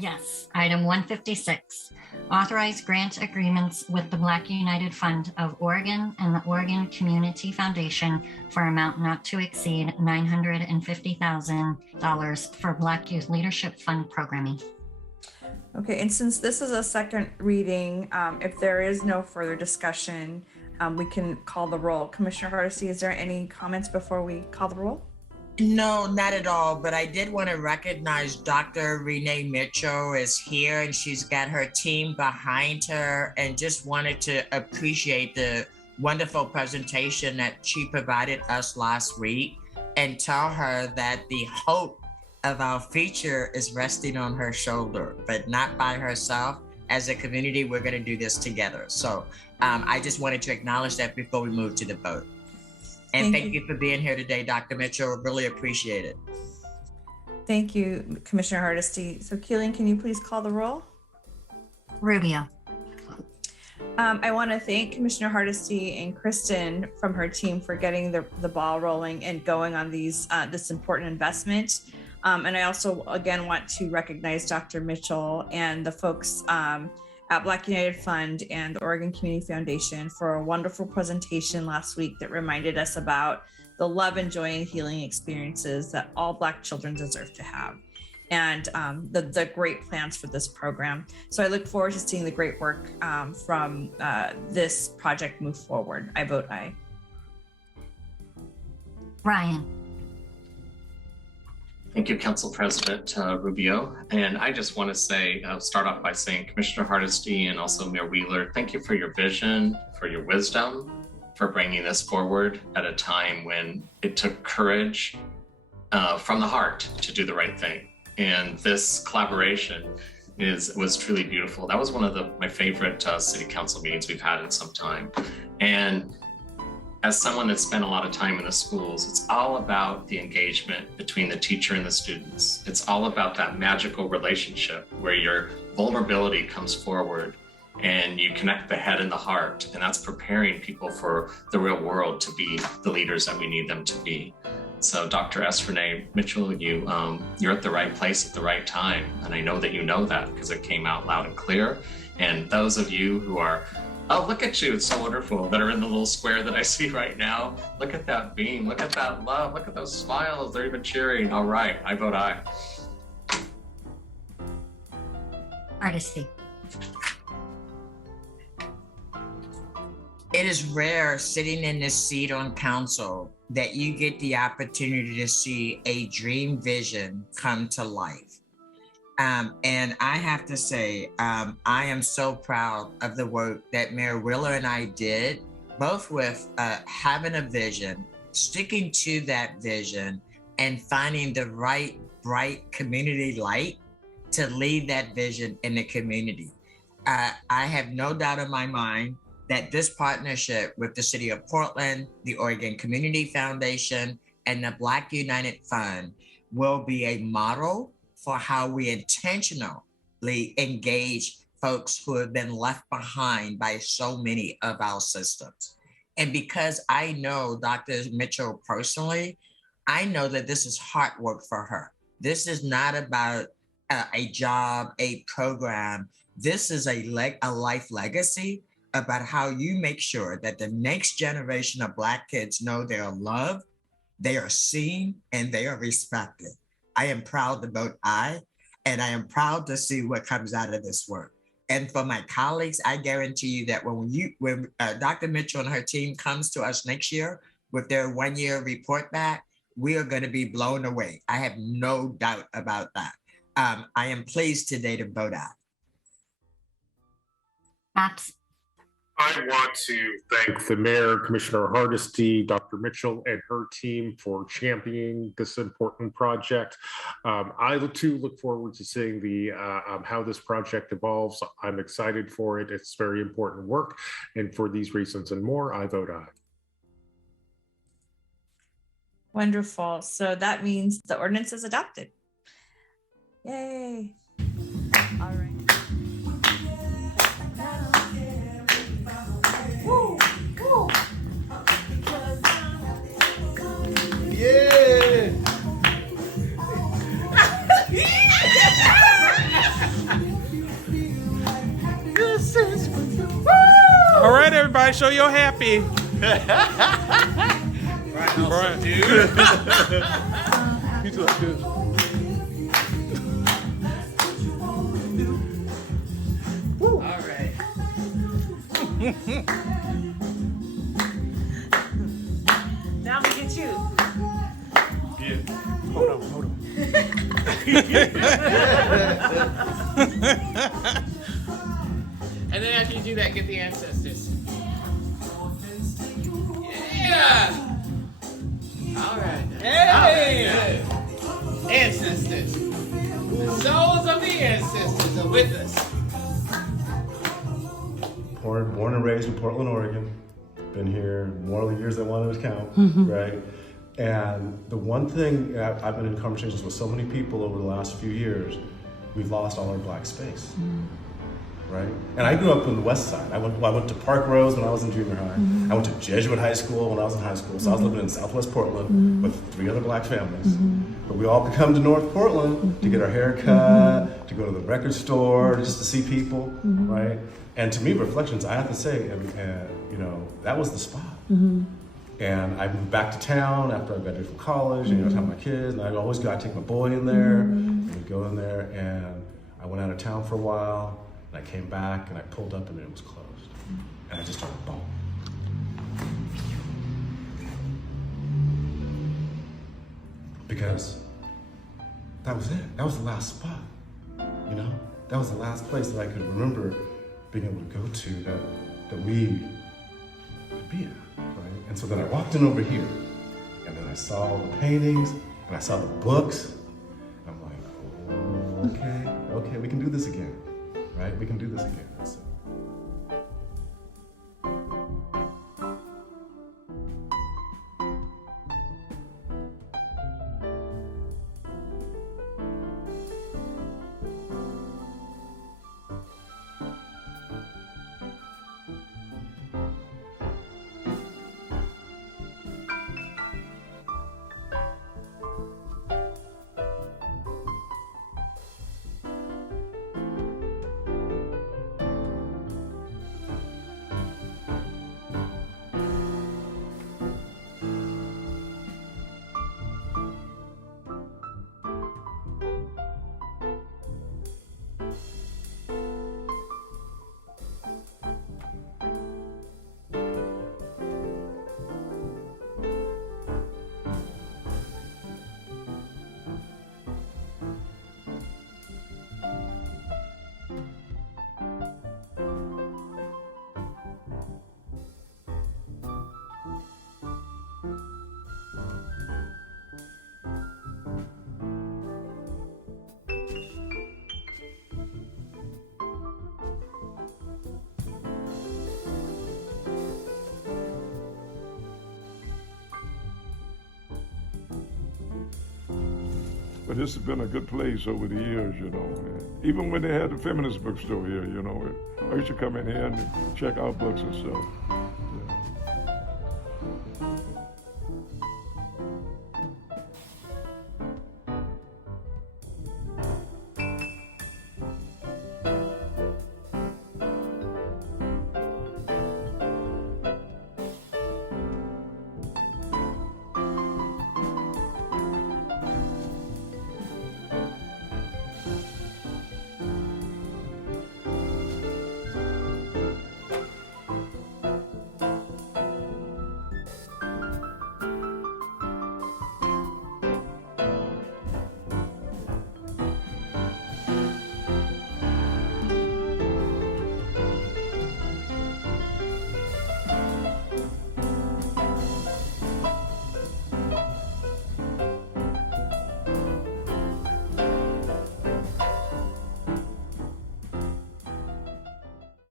Yes. Item 156, authorize grant agreements with the Black United Fund of Oregon and the Oregon Community Foundation for amount not to exceed $950,000 for Black Youth Leadership Fund programming. Okay, and since this is a second reading, if there is no further discussion, we can call the roll. Commissioner Hardesty, is there any comments before we call the roll? No, not at all. But I did want to recognize Dr. Renee Mitchell is here and she's got her team behind her, and just wanted to appreciate the wonderful presentation that she provided us last week, and tell her that the hope of our future is resting on her shoulder, but not by herself. As a community, we're going to do this together. So I just wanted to acknowledge that before we move to the vote. And thank you for being here today, Dr. Mitchell. Really appreciate it. Thank you, Commissioner Hardesty. So Keelan, can you please call the roll? Rubio. I want to thank Commissioner Hardesty and Kristen from her team for getting the ball rolling and going on this important investment. And I also, again, want to recognize Dr. Mitchell and the folks at Black United Fund and the Oregon Community Foundation for a wonderful presentation last week that reminded us about the love and joy and healing experiences that all Black children deserve to have, and the great plans for this program. So I look forward to seeing the great work from this project move forward. I vote aye. Ryan. Thank you, Council President Rubio. And I just want to say, start off by saying, Commissioner Hardesty and also Mayor Wheeler, thank you for your vision, for your wisdom, for bringing this forward at a time when it took courage from the heart to do the right thing. And this collaboration was truly beautiful. That was one of my favorite city council meetings we've had in some time. And as someone that spent a lot of time in the schools, it's all about the engagement between the teacher and the students. It's all about that magical relationship where your vulnerability comes forward and you connect the head and the heart, and that's preparing people for the real world to be the leaders that we need them to be. So Dr. S. Renee Mitchell, you're at the right place at the right time. And I know that you know that because it came out loud and clear. And those of you who are, oh, look at you, it's so wonderful, that are in the little square that I see right now. Look at that beam, look at that love, look at those smiles, they're even cheering. All right, I vote aye. Hardesty. It is rare sitting in this seat on council that you get the opportunity to see a dream vision come to life. And I have to say, I am so proud of the work that Mayor Wheeler and I did, both with having a vision, sticking to that vision, and finding the right, bright community light to lead that vision in the community. I have no doubt in my mind that this partnership with the City of Portland, the Oregon Community Foundation, and the Black United Fund will be a model for how we intentionally engage folks who have been left behind by so many of our systems. And because I know Dr. Mitchell personally, I know that this is hard work for her. This is not about a job, a program. This is a life legacy about how you make sure that the next generation of Black kids know they are loved, they are seen, and they are respected. I am proud to vote aye, and I am proud to see what comes out of this work. And for my colleagues, I guarantee you that when Dr. Mitchell and her team comes to us next year with their 1-year report back, we are going to be blown away. I have no doubt about that. I am pleased today to vote aye. I want to thank the mayor, Commissioner Hardesty, Dr. Mitchell, and her team for championing this important project. I too look forward to seeing how this project evolves. I'm excited for it. It's very important work. And for these reasons and more, I vote aye. Wonderful. So that means the ordinance is adopted. Yay. All right. Woo, woo. Yeah. All right, everybody, show you're happy. Brian, dude. He's like this. All right. Now we get you. Yeah. Hold on. And then after you do that, get the ancestors. Yeah! Alright. Hey! Ancestors. The souls of the ancestors are with us. Born and raised in Portland, Oregon. Been here more of the years than I wanted to count, right? And the one thing, I've been in conversations with so many people over the last few years, we've lost all our black space, right? And I grew up in the West Side. I went to Park Rose when I was in junior high. I went to Jesuit High School when I was in high school. So I was living in Southwest Portland with 3 other black families. But we all could come to North Portland to get our hair cut, to go to the record store, just to see people, right? And to me, Reflections, I have to say, you know, that was the spot. And I moved back to town after I graduated from college, and, you know, I had my kids, and I always got to take my boy in there, and we'd go in there, and I went out of town for a while, and I came back, and I pulled up, and it was closed. And I just started bawling. Because that was it. That was the last spot, you know? That was the last place that I could remember being able to go to that we could be at, right? And so then I walked in over here, and then I saw the paintings, and I saw the books. I'm like, oh, okay, we can do this again, right? We can do this again. So, But this has been a good place over the years, you know. And even when they had the feminist bookstore here, you know, I used to come in here and check out books and stuff.